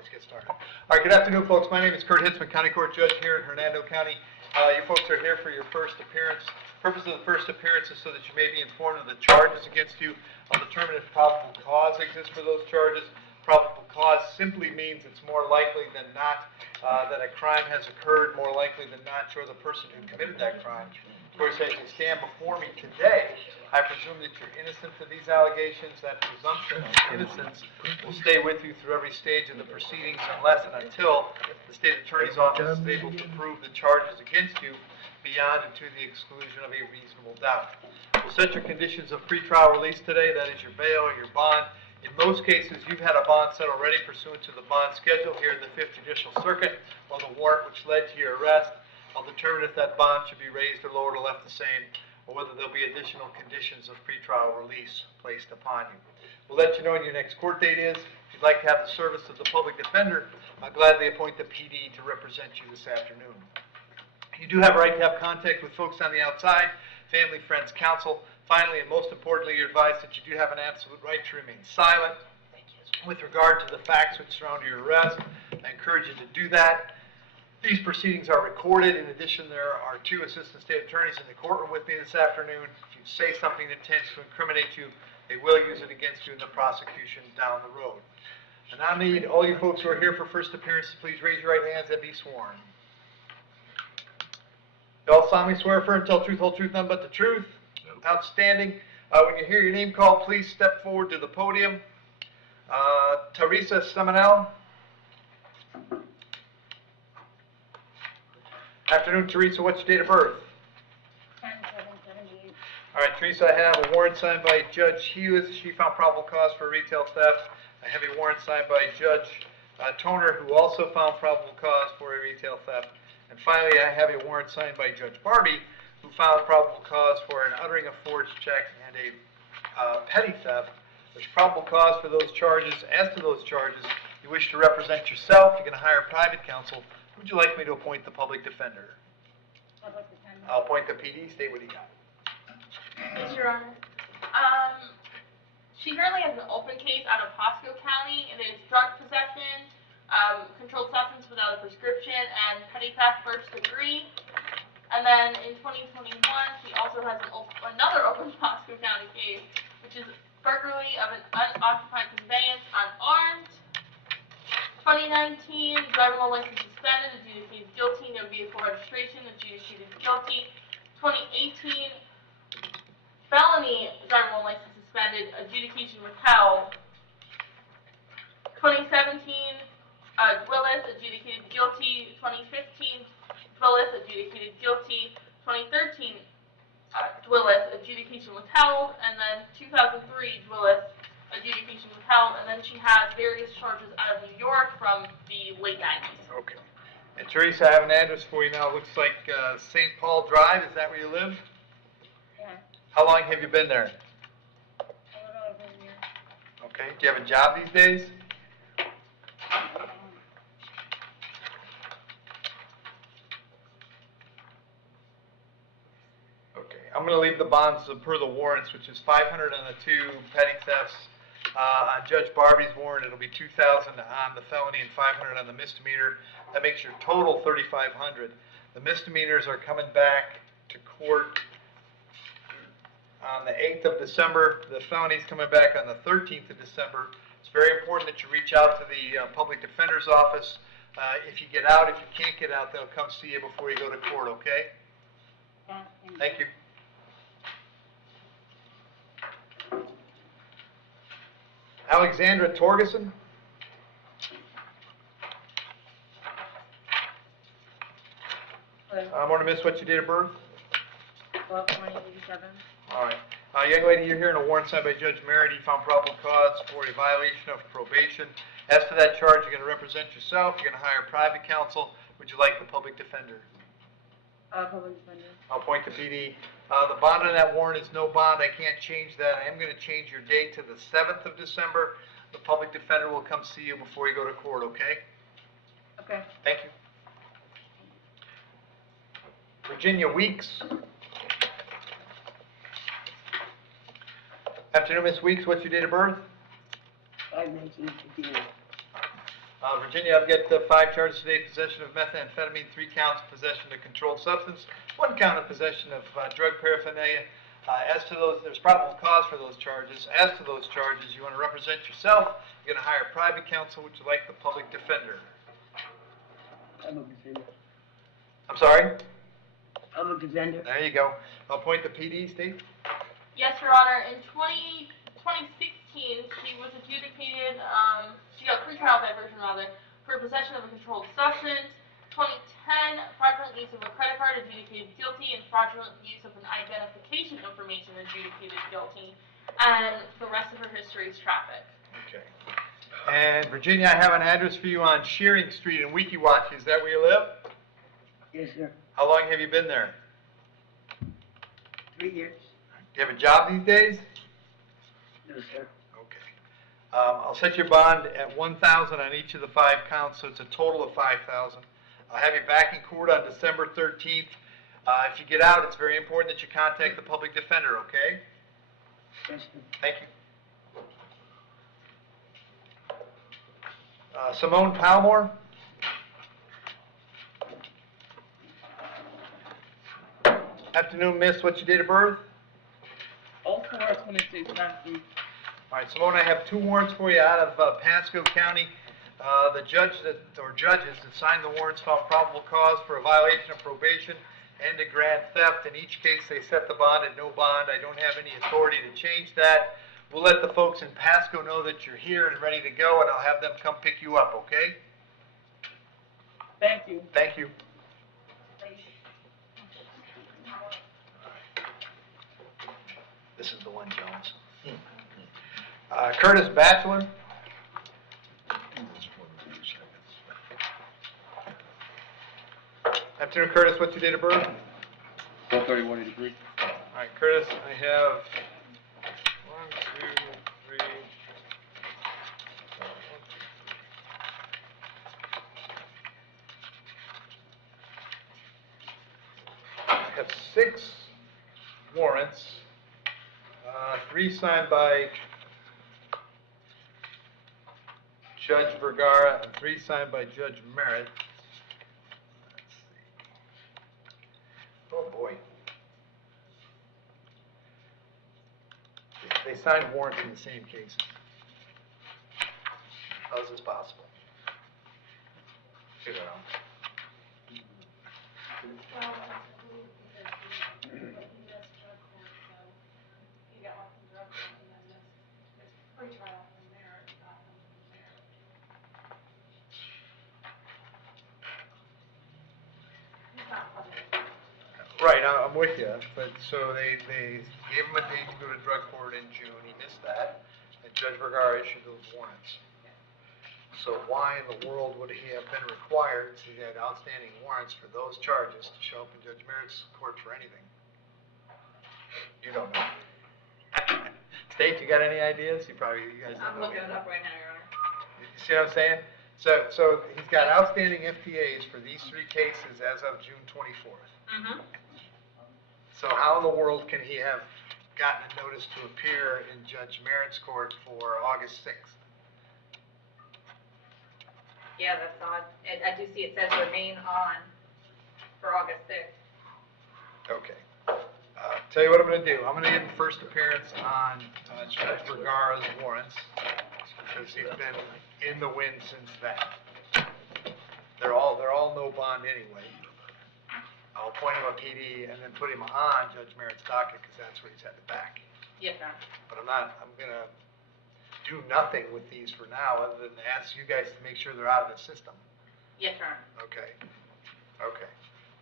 Let's get started. All right, good afternoon, folks. My name is Kurt Hitzemann, County Court Judge here in Hernando County. You folks are here for your first appearance. The purpose of the first appearance is so that you may be informed of the charges against you. I'll determine if probable cause exists for those charges. Probable cause simply means it's more likely than not that a crime has occurred, more likely than not, you're the person who committed that crime. Of course, as you stand before me today, I presume that you're innocent of these allegations. That presumption of innocence will stay with you through every stage of the proceedings unless and until the state attorney's office is able to prove the charges against you beyond and to the exclusion of a reasonable doubt. We'll set your conditions of pretrial release today. That is your bail or your bond. In most cases, you've had a bond set already pursuant to the bond schedule here in the 5th Judicial Circuit or the warrant which led to your arrest. I'll determine if that bond should be raised or lowered or left the same, or whether there'll be additional conditions of pretrial release placed upon you. We'll let you know when your next court date is. If you'd like to have the service of the public defender, I'll gladly appoint the PD to represent you this afternoon. You do have a right to have contact with folks on the outside, family, friends, counsel. Finally, and most importantly, you're advised that you do have an absolute right to remain silent with regard to the facts which surround your arrest. I encourage you to do that. These proceedings are recorded. In addition, there are 2 assistant state attorneys in the courtroom with me this afternoon. If you say something that tends to incriminate you, they will use it against you in the prosecution down the road. And I need all you folks who are here for first appearances, please raise your right hands and be sworn. You all solemnly swear affirm, tell truth, whole truth, nothing but the truth. Outstanding. When you hear your name called, please step forward to the podium. Teresa Seminel. Afternoon, Teresa. What's your date of birth? 10/7/78. All right, Teresa, I have a warrant signed by Judge Hughes. She found probable cause for retail theft. I have a warrant signed by Judge Toner, who also found probable cause for a retail theft. And finally, I have a warrant signed by Judge Barbie, who found probable cause for an uttering of forged checks and a petty theft. There's probable cause for those charges. As to those charges, you wish to represent yourself, you're going to hire private counsel. Would you like me to appoint the public defender? I'll appoint the PD. State what you got. Yes, Your Honor. She currently has an open case out of Pasco County, and it's drug possession, controlled substance without a prescription, and petty theft first degree. And then in 2021, she also has another open Pasco County case, which is burglary of an unoccupied conveyance unarmed. 2019, driver license suspended, adjudicated guilty, no vehicle registration, adjudicated guilty. 2018, felony driver license suspended, adjudication withheld. 2017, Willis, adjudicated guilty. 2015, Willis, adjudicated guilty. 2013, Willis, adjudication withheld. And then 2003, Willis, adjudication withheld, and then she has various charges out of New York from the late 90s. Okay. And Teresa, I have an address for you now. It looks like St. Paul Drive. Is that where you live? Yeah. How long have you been there? A little over a year. Okay. Do you have a job these days? Okay. I'm going to leave the bonds per the warrants, which is $500 on the 2 petty thefts. On Judge Barbie's warrant, it'll be $2,000 on the felony and $500 on the misdemeanor. That makes your total $3,500. The misdemeanors are coming back to court on the 8th of December. The felony's coming back on the 13th of December. It's very important that you reach out to the public defender's office. If you get out, if you can't get out, they'll come see you before you go to court, okay? Yeah. Thank you. Alexandra Torgeson. Morning, miss. What's your date of birth? 12/20/87. All right. Young lady, you're here in a warrant signed by Judge Merritt. He found probable cause for a violation of probation. As to that charge, you're going to represent yourself. You're going to hire private counsel. Would you like the public defender? Public defender. I'll appoint the PD. The bond on that warrant is no bond. I can't change that. I am going to change your date to the 7th of December. The public defender will come see you before you go to court, okay? Okay. Thank you. Virginia Weeks. Afternoon, Miss Weeks. What's your date of birth? 5/19/58. Virginia, I've got 5 charges today: possession of methamphetamine, 3 counts of possession of controlled substance, 1 count of possession of drug paraphernalia. As to those, there's probable cause for those charges. As to those charges, you want to represent yourself. You're going to hire private counsel, would you like the public defender? I'm sorry? Public defender. There you go. I'll appoint the PD, Steve. Yes, Your Honor. In 2016, she was adjudicated, she got pretrial diversion rather, for possession of a controlled substance. 2010, fraudulent use of a credit card, adjudicated guilty, and fraudulent use of an identification information, adjudicated guilty. And the rest of her history is traffic. Okay. And Virginia, I have an address for you on Shearing Street in Weekiwachi. Is that where you live? Yes, sir. How long have you been there? 3 years. Do you have a job these days? No, sir. Okay. I'll set your bond at $1,000 on each of the 5 counts, so it's a total of $5,000. I'll have you back in court on December 13th. If you get out, it's very important that you contact the public defender, okay? Yes, sir. Thank you. Simone Palmore? Afternoon, miss. What's your date of birth? 04/26/93. All right, Simone, I have 2 warrants for you out of Pasco County. The judge or judges that signed the warrants found probable cause for a violation of probation and a grand theft. In each case, they set the bond at no bond. I don't have any authority to change that. We'll let the folks in Pasco know that you're here and ready to go, and I'll have them come pick you up, okay? Thank you. Thank you. This is the one, Jones. Curtis Batchelor. Afternoon, Curtis. What's your date of birth? 12/31/83. All right, Curtis, I have 1, 2, 3. I have 6 warrants, 3 signed by Judge Vergara and 3 signed by Judge Merritt. Oh, boy. They signed warrants in the same cases. How is this possible? Figure it out. Right, I'm with you, but so they gave him a date to go to drug court in June, he missed that, and Judge Vergara issued those warrants. So why in the world would he have been required, since he had outstanding warrants for those charges, to show up in Judge Merritt's court for anything? You don't know. State, you got any ideas? You guys don't know. I'm looking it up right now, Your Honor. You see what I'm saying? So he's got outstanding FTAs for these 3 cases as of June 24th. Mm-hmm. So how in the world can he have gotten a notice to appear in Judge Merritt's court for August 6th? Yeah, that's odd. I do see it says remain on for August 6th. Okay. Tell you what I'm going to do. I'm going to give him first appearance on Judge Vergara's warrants, because he's been in the wind since then. They're all no bond anyway. I'll appoint him a PD and then put him on Judge Merritt's docket, because that's where he's headed back. Yes, sir. But I'm going to do nothing with these for now, other than ask you guys to make sure they're out of the system. Yes, sir. Okay. Okay.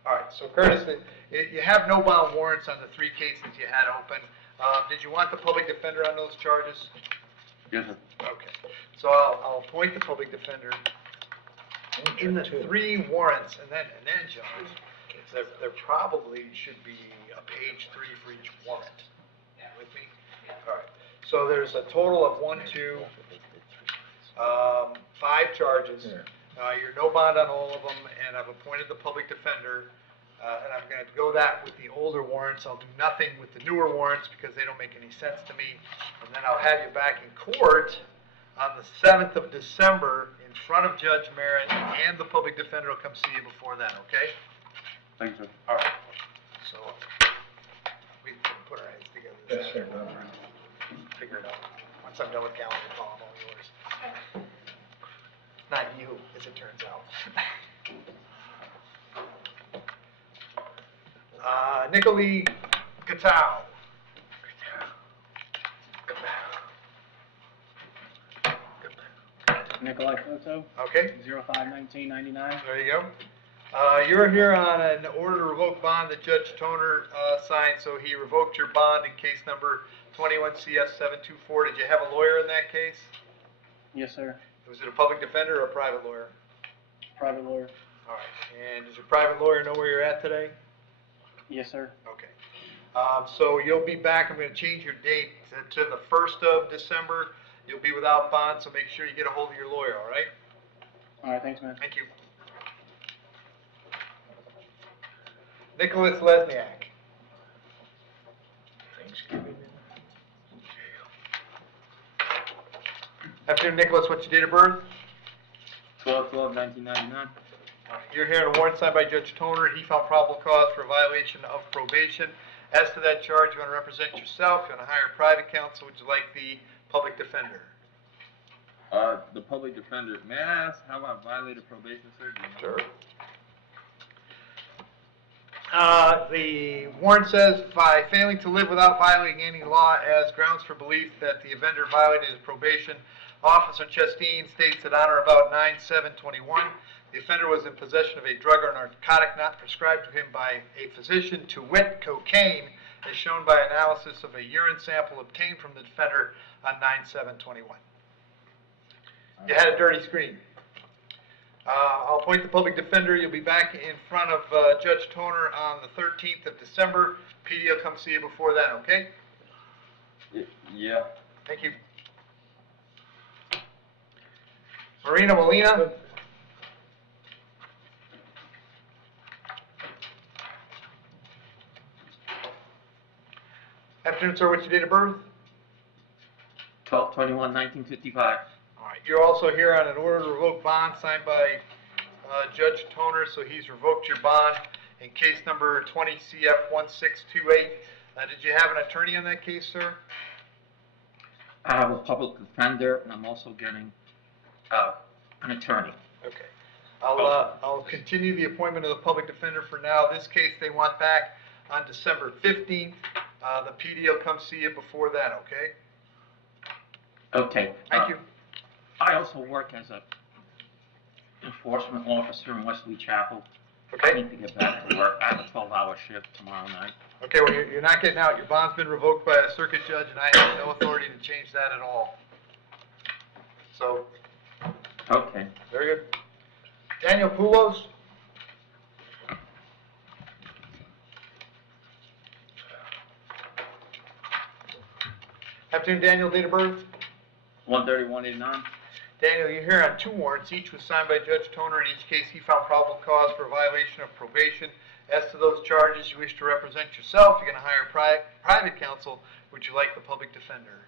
All right. So Curtis, you have no bond warrants on the 3 cases you had open. Did you want the public defender on those charges? Yes, sir. Okay. So I'll appoint the public defender in the 3 warrants, and then John, there probably should be a page 3 for each warrant. With me? All right. So there's a total of 5 charges. You're no bond on all of them, and I've appointed the public defender, and I'm going to go that with the older warrants. I'll do nothing with the newer warrants because they don't make any sense to me. And then I'll have you back in court on the 7th of December in in front of Judge Merritt, and the public defender will come see you before then, okay? Thank you, sir. All right. So, we can put our heads together. Yes, sir. Figure it out. Once I'm done with calendar, Paul, I'm all yours. Not you, as it turns out. Nicolini, Gatau. Nikolai Photo, Okay, 05/1999. there you go. You're here on an order to revoke bond that Judge Toner signed, so he revoked your bond in case number 21 CS 724. Did you have a lawyer in that case? Yes, sir. Was it a public defender or a private lawyer? Private lawyer. All right, and does your private lawyer know where you're at today? Yes, sir. Okay. So you'll be back, I'm gonna change your date to the 1st of December. You'll be without bond, so make sure you get a hold of your lawyer, all right? All right, thanks, man. Thank you. Nicholas Lesniak. Thanksgiving. Afternoon, Nicholas, what's your date of birth? 12/12/1999. You're here on a warrant signed by Judge Toner. He found probable cause for a violation of probation. As to that charge, you want to represent yourself, you want to hire private counsel, would you like the public defender? The public defender, may I ask how I violated probation, sir? Do you know? The warrant says, by failing to live without violating any law as grounds for belief that the offender violated his probation, Officer Chasteen states that on or about 9/7/21, the offender was in possession of a drug or narcotic not prescribed to him by a physician, to wit, cocaine, as shown by analysis of a urine sample obtained from the defender on 9/7/21. You had a dirty screen. I'll appoint the public defender. You'll be back in front of Judge Toner on the 13th of December. PD will come see you before then, okay? Yeah. Thank you. Marina Molina. Afternoon, sir. What's your date of birth? 12/21/1955. All right. You're also here on an order to revoke bond signed by Judge Toner, so he's revoked your bond in case number 20 CF 1628. Did you have an attorney on that case, sir? I have a public defender, and I'm also getting an attorney. Okay. I'll continue the appointment of the public defender for now. This case they want back on December 15th. The PD will come see you before that, okay? Okay. Thank you. I also work as a enforcement officer in Wesley Chapel. I Okay. need to get back to work. I have a 12-hour shift tomorrow night. Okay, well, you're not getting out. Your bond's been revoked by a circuit judge, and I have no authority to change that at all. So, Okay. very good. Daniel Poulos? Afternoon, Daniel, date of birth? 131/89. Daniel, you're here on two warrants. Each was signed by Judge Toner. In each case, he found probable cause for a violation of probation. As to those charges, you wish to represent yourself. You're going to hire private counsel. Would you like the public defender?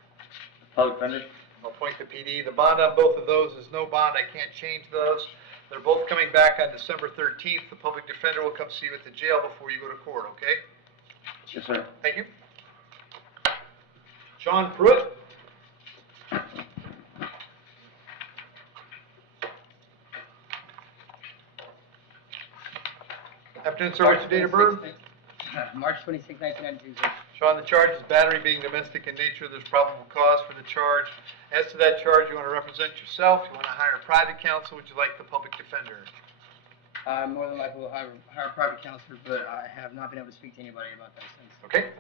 Public defender. I'll appoint the PD. The bond on both of those is no bond. I can't change those. They're both coming back on December 13th. The public defender will come see you at the jail before you go to court, okay? Yes, sir. Thank you. Sean Pruitt? Afternoon, sir. What's your date of birth? March 26, 1992, sir. Sean, the charge is battery being domestic in nature. There's probable cause for the charge. As to that charge, you want to represent yourself. You want to hire private counsel. Would you like the public defender? More than likely will hire a private counselor, but I have not been able to speak to anybody about that since. Okay.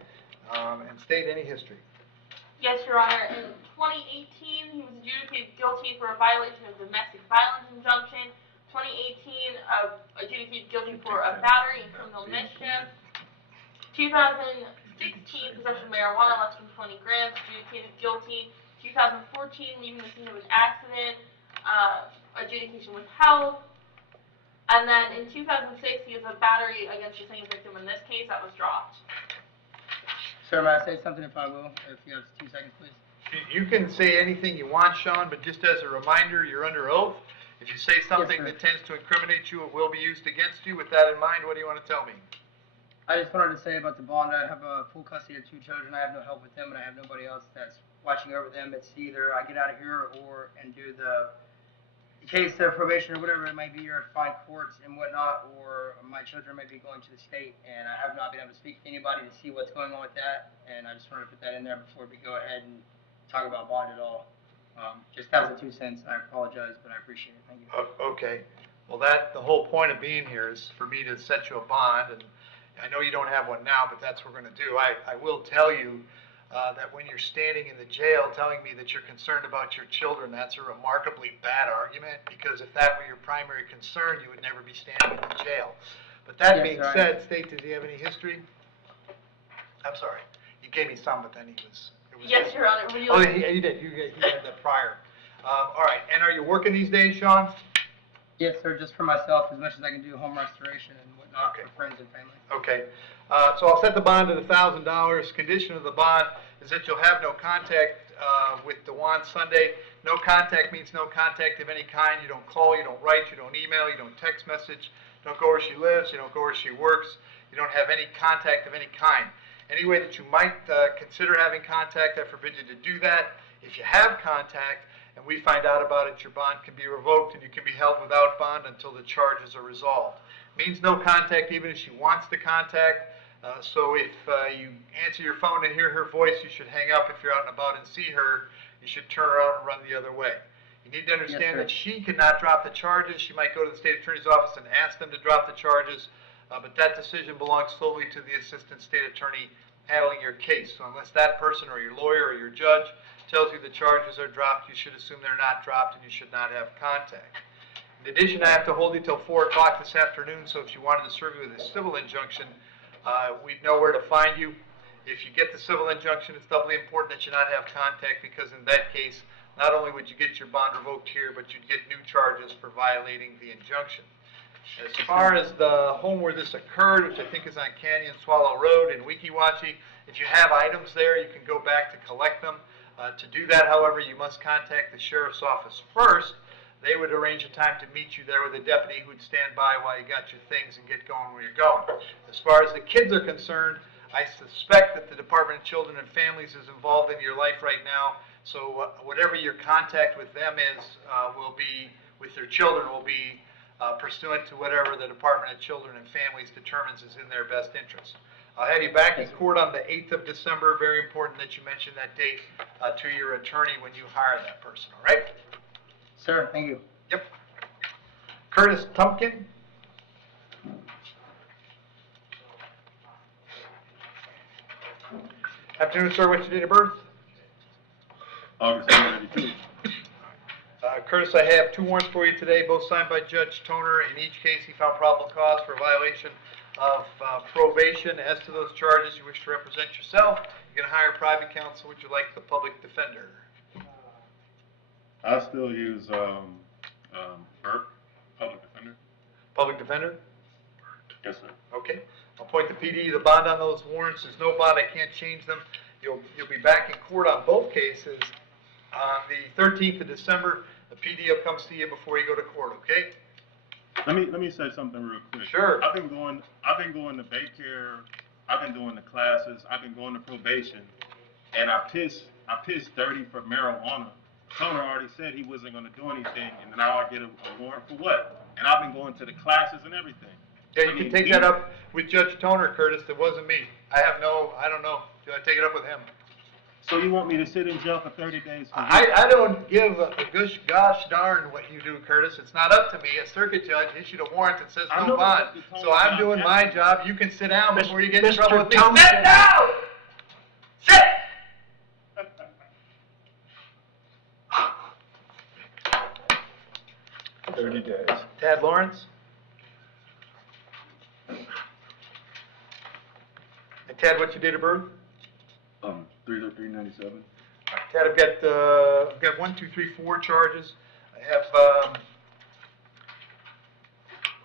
And state any history. Yes, Your Honor. In 2018, he was adjudicated guilty for a violation of domestic violence injunction. 2018, adjudicated guilty for a battery and criminal mischief. 2016, possession of marijuana less than 20 grams, adjudicated guilty. 2014, leaving the scene of an accident, adjudication withheld. And then in 2006, he has a battery against the same victim in this case that was dropped. Sir, may I say something if I will? If you have 2 seconds, please. You can say anything you want, Sean, but just as a reminder, you're under oath. If you say something sir. that tends to incriminate you, it will be used against you. With that in mind, what do you want to tell me? I just wanted to say about the bond, I have full custody of 2 children. I have no help with them, and I have nobody else that's watching over them. It's either I get out of here and do the case of probation or whatever it might be, or find courts and whatnot, or my children may be going to the state, and I have not been able to speak to anybody to see what's going on with that, and I just wanted to put that in there before we go ahead and talk about bond at all. Just that was 2 cents. I apologize, but I appreciate it. Thank you. Okay. Well, the whole point of being here is for me to set you a bond, and I know you don't have one now, but that's what we're going to do. I will tell you that when you're standing in the jail telling me that you're concerned about your children, that's a remarkably bad argument, because if that were your primary concern, you would never be standing in the jail. But that Yes, being sir, said, State, does he have any history? I'm sorry. You gave me some, but then it was. Yes, Your Honor. Would you Oh, like- he did. He had the prior. All right. And are you working these days, Sean? Yes, sir, just for myself, as much as I can do home restoration and whatnot Okay. for friends and family. Okay. So I'll set the bond at $1,000. Condition of the bond is that you'll have no contact with DeJuan Sunday. No contact means no contact of any kind. You don't call, you don't write, you don't email, you don't text message, you don't go where she lives, you don't go where she works. You don't have any contact of any kind. Any way that you might consider having contact, I forbid you to do that. If you have contact and we find out about it, your bond can be revoked and you can be held without bond until the charges are resolved. Means no contact even if she wants to contact. So if you answer your phone and hear her voice, you should hang up. If you're out and about and see her, you should turn around and run the other way. You need to understand sir. that she cannot drop the charges. She might go to the state attorney's office and ask them to drop the charges, but that decision belongs solely to the assistant state attorney handling your case. So unless that person or your lawyer or your judge tells you the charges are dropped, you should assume they're not dropped and you should not have contact. In addition, I have to hold you till 4 o'clock this afternoon, so if you wanted to serve you with a civil injunction, we'd know where to find you. If you get the civil injunction, it's doubly important that you not have contact, because in that case, not only would you get your bond revoked here, but you'd get new charges for violating the injunction. As far as the home where this occurred, which I think is on Canyon Swallow Road in Weeki Wachee, if you have items there, you can go back to collect them. To do that, however, you must contact the sheriff's office first. They would arrange a time to meet you there with a deputy who'd stand by while you got your things and get going where you're going. As far as the kids are concerned, I suspect that the Department of Children and Families is involved in your life right now, so whatever your contact with them is, will be, with their children, will be pursuant to whatever the Department of Children and Families determines is in their best interest. I'll have you back in court on the 8th of December. Very important that you mention that date to your attorney when you hire that person, all right? Sir, thank you. Yep. Curtis Tumpkin. Afternoon, sir. What's your date of birth? August 1992. Curtis, I have 2 warrants for you today, both signed by Judge Toner. In each case, he found probable cause for violation of probation. As to those charges, you wish to represent yourself. You're going to hire private counsel. Would you like the public defender? I still use Burke, public defender. Public defender? Yes, sir. Okay. I'll point the PD. The bond on those warrants is no bond. I can't change them. You'll be back in court on both cases on the 13th of December. The PD will come see you before you go to court, okay? Let me say something real quick. Sure. I've been going to daycare. I've been doing the classes. I've been going to probation, and I pissed dirty for marijuana. Toner already said he wasn't going to do anything, and now I get a warrant for what? And I've been going to the classes and everything. Yeah, you can take that up with Judge Toner, Curtis. It wasn't me. I don't know. Do I take it up with him? So you want me to sit in jail for 30 days? I don't give a gosh darn what you do, Curtis. It's not up to me. A circuit judge issued a warrant that says I no know bond. what you're So I'm talking doing about. my job. You can sit down before you get in Mr. trouble with me. Thompson. Sit down! Sit! 30 days. Tad Lawrence? And Tad, what's your date of birth? 3/3/97. Tad, I've got 1, 2, 3, 4 charges. I have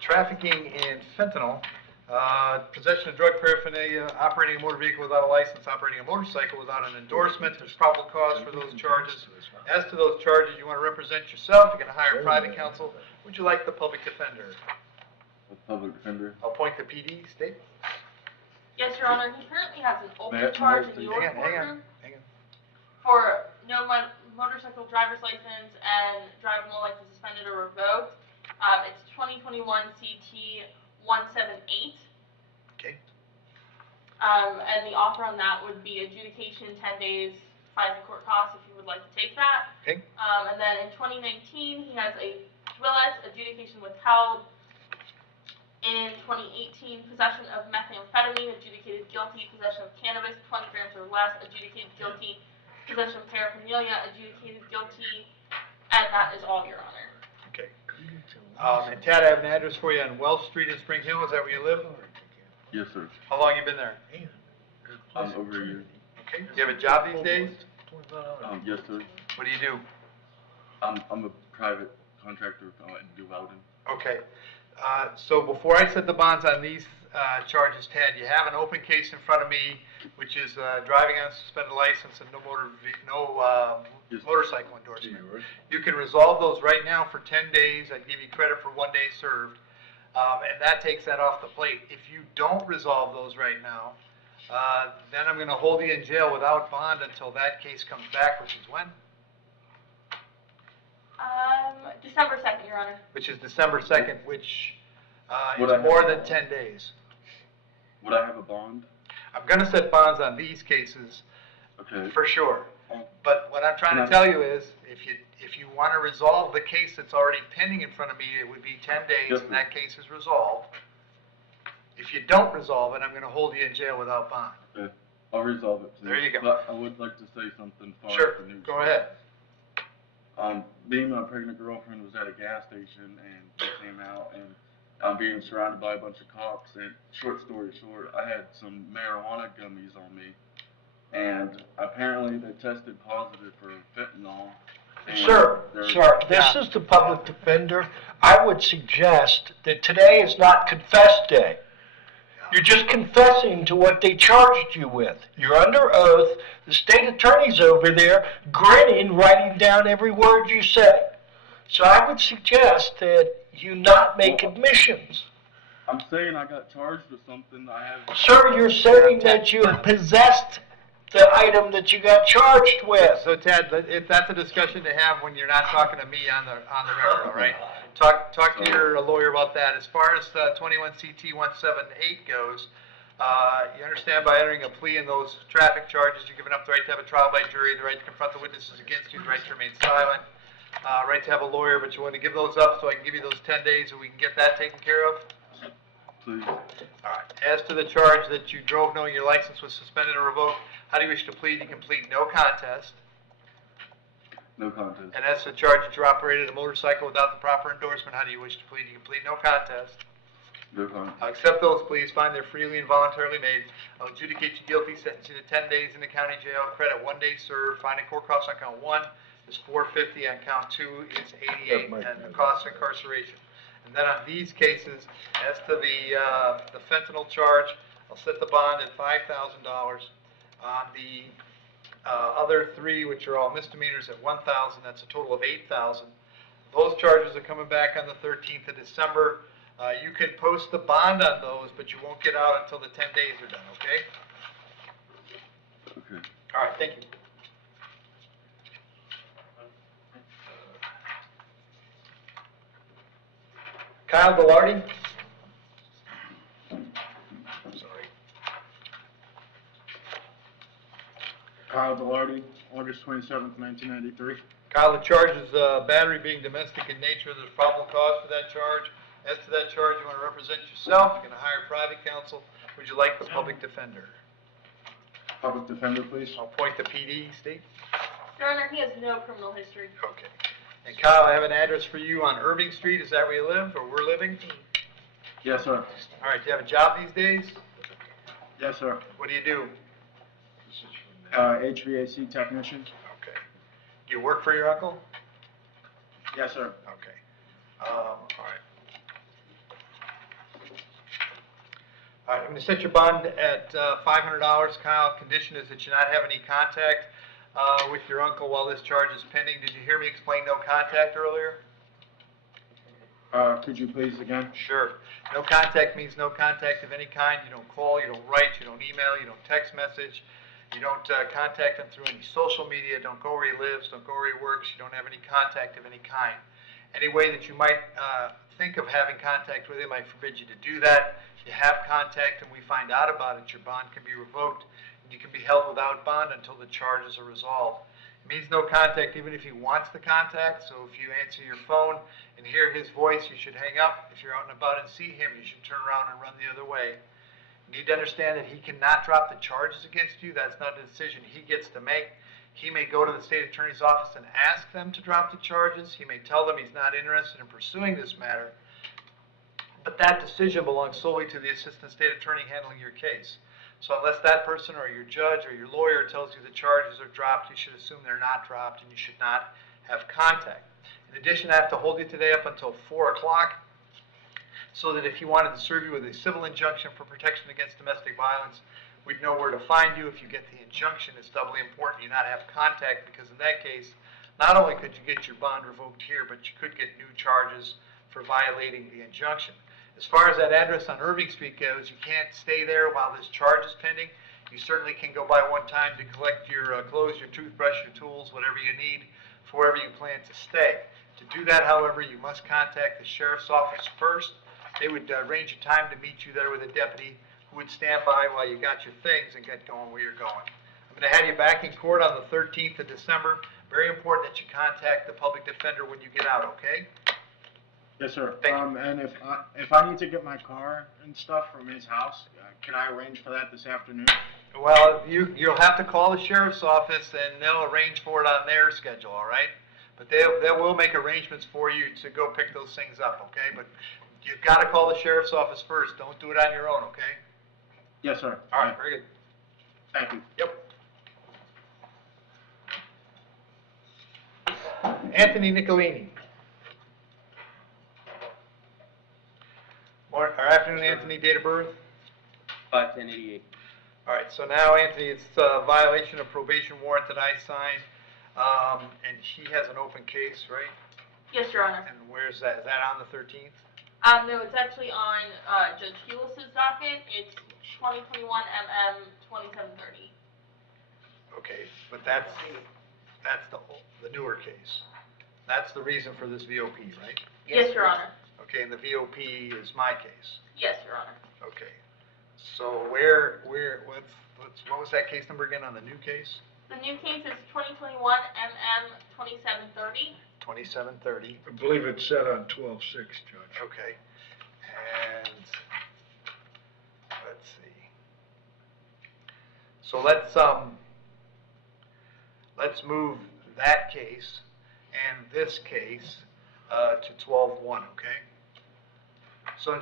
trafficking in fentanyl, Possession of drug paraphernalia, operating a motor vehicle without a license, operating a motorcycle without an endorsement, there's probable cause for those charges. As to those charges, you want to represent yourself, you're going to hire private counsel. Would you like the public defender? The public defender. I'll appoint the PD, state. Yes, Your Honor, he currently has an May I- open charge in may I- your courtroom for no motorcycle driver's license and driving while license suspended or revoked. It's 2021 CT 178. Okay. And the offer on that would be adjudication 10 days, fines and court costs if you would like to take that. Okay. And then in 2019, he has a Willis adjudication withheld. In 2018, possession of methamphetamine, adjudicated guilty. Possession of cannabis, 20 grams or less, adjudicated guilty. Possession of paraphernalia, adjudicated guilty. And that is all, Your Honor. Okay. And Tad, I have an address for you on Wells Street in Spring Hill. Is that where you live? Yes, sir. How long you been there? Over a year. Okay. Do you have a job these days? Yes, sir. What do you do? I'm a private contractor and do welding. Okay. So before I set the bonds on these charges, Tad, you have an open case in front of me, which is driving on suspended license and no motorcycle endorsement. You can resolve those right now for 10 days. I'd give you credit for 1 day served, and that takes that off the plate. If you don't resolve those right now, then I'm going to hold you in jail without bond until that case comes back, which is when? December 2nd, Your Honor. Which is December 2nd, which Would I is more have- than 10 days. Would I have a bond? I'm going to set bonds on these cases Okay. for sure. But what I'm trying to Can I- tell you is, if you want to resolve the case that's already pending in front of me, it would be 10 days, Yes, and sir. that case is resolved. If you don't resolve it, I'm going to hold you in jail without bond. Okay. I'll resolve it. Please. There you go. But I would like to say something far Sure, the news. go ahead. Me and my pregnant girlfriend was at a gas station and we came out and I'm being surrounded by a bunch of cops and short story short, I had some marijuana gummies on me and apparently they tested positive for fentanyl. and Sir, they're- this is the public defender. I would suggest that today is not confess day. You're just confessing to what they charged you with. You're under oath. The state attorney's over there grinning, writing down every word you say. So I would suggest that you not make admissions. I'm saying I got charged with something I have. Sir, you're saying that you possessed the item that you got charged with. So Ted, if that's a discussion to have when you're not talking to me on the record, all right? Talk to your lawyer about that. As far as 21 CT 178 goes, you understand by entering a plea in those traffic charges, you're giving up the right to have a trial by jury, the right to confront the witnesses against you, the right to remain silent, right to have a lawyer, but you want to give those up so I can give you those 10 days so we can get that taken care of? Please. All right. As to the charge that you drove knowing your license was suspended or revoked, how do you wish to plead? You can plead no contest. No contest. And as to the charge that you operated a motorcycle without the proper endorsement, how do you wish to plead? You can plead no contest. No contest. I'll accept those pleas, find they're freely and voluntarily made. I'll adjudicate you guilty, sentence you to 10 days in the county jail, credit 1 day served, fine and court costs on count 1 is $450, on count 2 is $88, and the cost of incarceration. And then on these cases, as to the fentanyl charge, I'll set the bond at $5,000. On the other 3, which are all misdemeanors, at $1,000, that's a total of $8,000. Those charges are coming back on the 13th of December. You can post the bond on those, but you won't get out until the 10 days are done, okay? Okay. All right, thank you. Kyle Velarde? Sorry. Kyle Velarde, August 27th, 1993. Kyle, the charge is battery being domestic in nature. There's probable cause for that charge. As to that charge, you want to represent yourself. You're going to hire private counsel. Would you like the public defender? Public defender, please. I'll appoint the PD, state. Your Honor, he has no criminal history. Okay. And Kyle, I have an address for you on Irving Street. Is that where you live, or we're living? Yes, sir. All right, do you have a job these days? Yes, sir. What do you do? HVAC technician. Okay. Do you work for your uncle? Yes, sir. Okay. All right. All right, I'm going to set your bond at $500, Kyle. Condition is that you not have any contact with your uncle while this charge is pending. Did you hear me explain no contact earlier? Could you please again? Sure. No contact means no contact of any kind. You don't call, you don't write, you don't email, you don't text message. You don't contact him through any social media. Don't go where he lives. Don't go where he works. You don't have any contact of any kind. Any way that you might think of having contact with him, I forbid you to do that. If you have contact and we find out about it, your bond can be revoked and you can be held without bond until the charges are resolved. It means no contact even if he wants the contact. So if you answer your phone and hear his voice, you should hang up. If you're out and about and see him, you should turn around and run the other way. You need to understand that he cannot drop the charges against you. That's not a decision he gets to make. He may go to the state attorney's office and ask them to drop the charges. He may tell them he's not interested in pursuing this matter. But that decision belongs solely to the assistant state attorney handling your case. So unless that person or your judge or your lawyer tells you the charges are dropped, you should assume they're not dropped and you should not have contact. In addition, I have to hold you today up until 4 o'clock so that if he wanted to serve you with a civil injunction for protection against domestic violence, we'd know where to find you. If you get the injunction, it's doubly important you not have contact because in that case, not only could you get your bond revoked here, but you could get new charges for violating the injunction. As far as that address on Irving Street goes, you can't stay there while this charge is pending. You certainly can go by one time to collect your clothes, your toothbrush, your tools, whatever you need for wherever you plan to stay. To do that, however, you must contact the sheriff's office first. They would arrange a time to meet you there with a deputy who would stand by while you got your things and get going where you're going. I'm going to have you back in court on the 13th of December. Very important that you contact the public defender when you get out, okay? Yes, sir. Thank you. And if I need to get my car and stuff from his house, can I arrange for that this afternoon? Well, you'll have to call the sheriff's office and they'll arrange for it on their schedule, all right? But they will make arrangements for you to go pick those things up, okay? But you've got to call the sheriff's office first. Don't do it on your own, okay? Yes, sir. All right, very good. Thank you. Yep. Anthony Nicolini. Afternoon, Anthony. Date of birth? 5/10/88. All right, so now, Anthony, it's a violation of probation warrant that I signed, and he has an open case, right? Yes, Your Honor. And where's that? Is that on the 13th? No, it's actually on Judge Helis's docket. It's 2021 MM 2730. Okay, but that's the newer case. That's the reason for this VOP, right? Yes, Your Honor. Okay, and the VOP is my case. Yes, Your Honor. Okay. So what was that case number again on the new case? The new case is 2021 MM 2730. 2730. I believe it's set on 12/6, Judge. Okay. And let's see. So let's move that case and this case to 12/1, okay?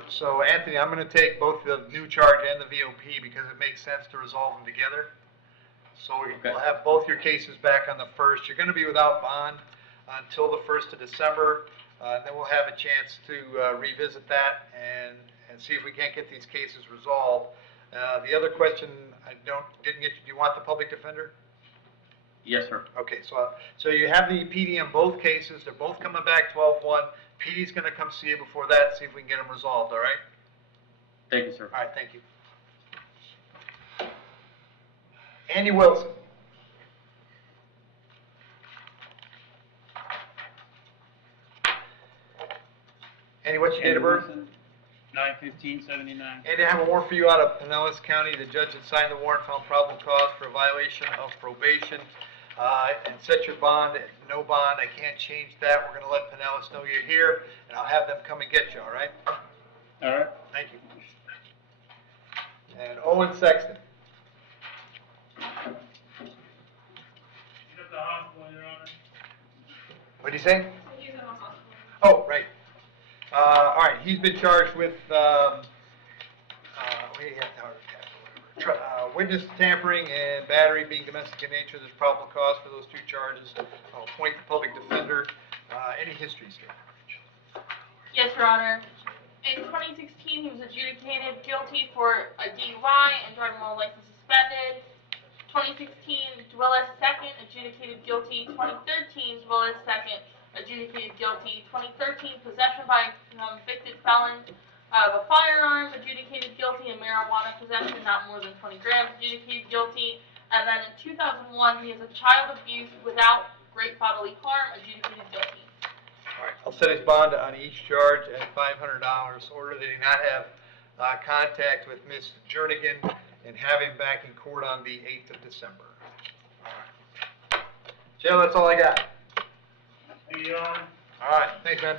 So Anthony, I'm going to take both the new charge and the VOP because it makes sense to resolve them together. So we'll have both your cases back on the 1st. You're going to be without bond until the 1st of December. Then we'll have a chance to revisit that and see if we can't get these cases resolved. The other question I didn't get. Do you want the public defender? Yes, sir. Okay, so you have the PD in both cases. They're both coming back 12/1. PD's going to come see you before that, see if we can get them resolved, all right? Thank you, sir. All right, thank you. Andy Wilson. Andy, what's your date of birth? 9/15/79. Andy, I have a warrant for you out of Pinellas County. The judge had signed the warrant, found probable cause for a violation of probation, and set your bond at no bond. I can't change that. We're going to let Pinellas know you're here, and I'll have them come and get you, all right? All right. Thank you. And Owen Sexton. He's at the hospital, Your Honor. What did he say? Oh, right. All right, he's been charged with witness tampering and battery being domestic in nature. There's probable cause for those two charges. I'll appoint the public defender. Any histories here? Yes, Your Honor. In In 2016, he was adjudicated guilty for a DUI and driving while license suspended. 2016, Dwellis second, adjudicated guilty. 2013, Dwellis second, adjudicated guilty. 2013, possession by a convicted felon of a firearm, adjudicated guilty, and marijuana possession, not more than 20 grams, adjudicated guilty. And then in 2001, he is a child abuse without great bodily harm, adjudicated guilty. All right, I'll set his bond on each charge at $500. Order that he not have contact with Ms. Jernigan and have him back in court on the 8th of December. All right. Jim, that's all I got. Thank you, Your Honor. All right, thanks, man.